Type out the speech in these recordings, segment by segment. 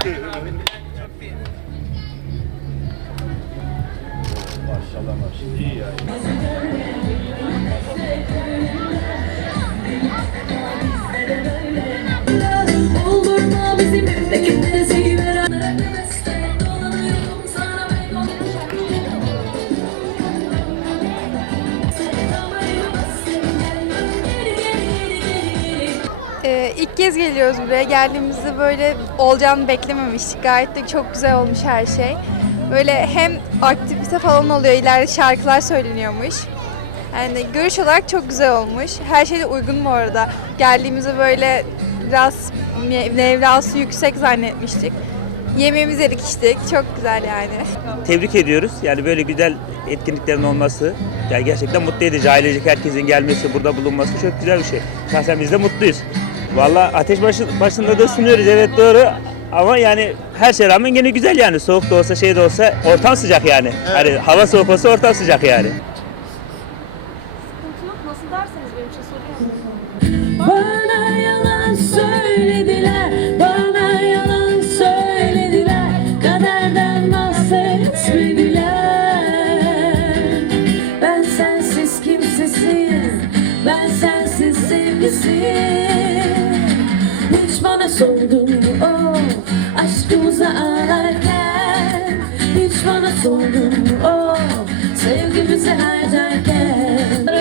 Maşallah maşallah. İyi ya. Ee, ilk kez geliyoruz buraya. Geldiğimizde böyle olacağını beklememiştik. Gayet de çok güzel olmuş her şey. Böyle hem aktivite falan oluyor, ileride şarkılar söyleniyormuş. Yani görüş olarak çok güzel olmuş. Her şey de uygun bu arada. Geldiğimizde böyle biraz Mevlası yüksek zannetmiştik. Yemeğimizi yedik içtik. Çok güzel yani. tebrik ediyoruz. Yani böyle güzel etkinliklerin olması yani gerçekten mutlu edici. Ailecek herkesin gelmesi, burada bulunması çok güzel bir şey. Şahsen biz de mutluyuz. Valla ateş başı, başında da sunuyoruz evet doğru. Ama yani her şeye rağmen gene güzel yani. Soğuk da olsa şey de olsa ortam sıcak yani. Hani hava soğuk olsa ortam sıcak yani. Nasıl derseniz benim için sorun yok. Bana yalan söylediler, bana yalan söylediler, kaderden bahsetmediler. Ben sensiz kimsesiz, ben sensiz sevgisiz. Sordun mu o aşkımıza ağlarken? Hiç bana sordun mu o sevgimizi harcarken?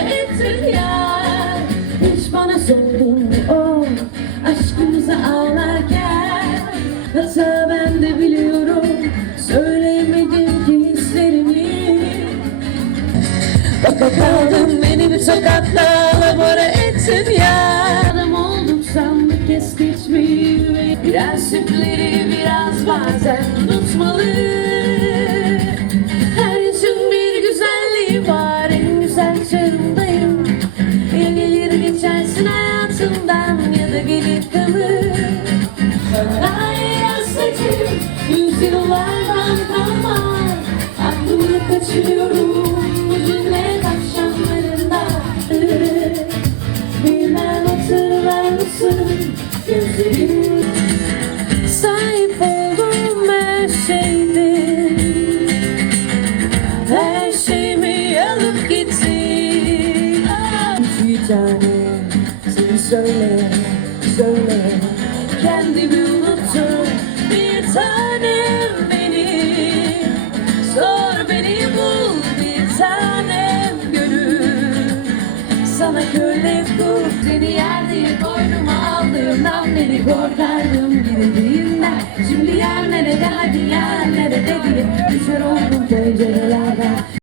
Ettin ya, hiç bana sordun mu o aşkımıza ve Biraz bazen unutmalı. Her yaşın bir güzelliği var en güzel çağımdayım Ya gelir geçersin hayatımdan ya da gelip kalır. Ay hasretim yüzyıllardan söyle, söyle Kul seni yer diye boynuma aldığımdan beri korkardım gideceğinden Şimdi yer nerede hadi yer nerede diye. Düşer oldum pencerelerden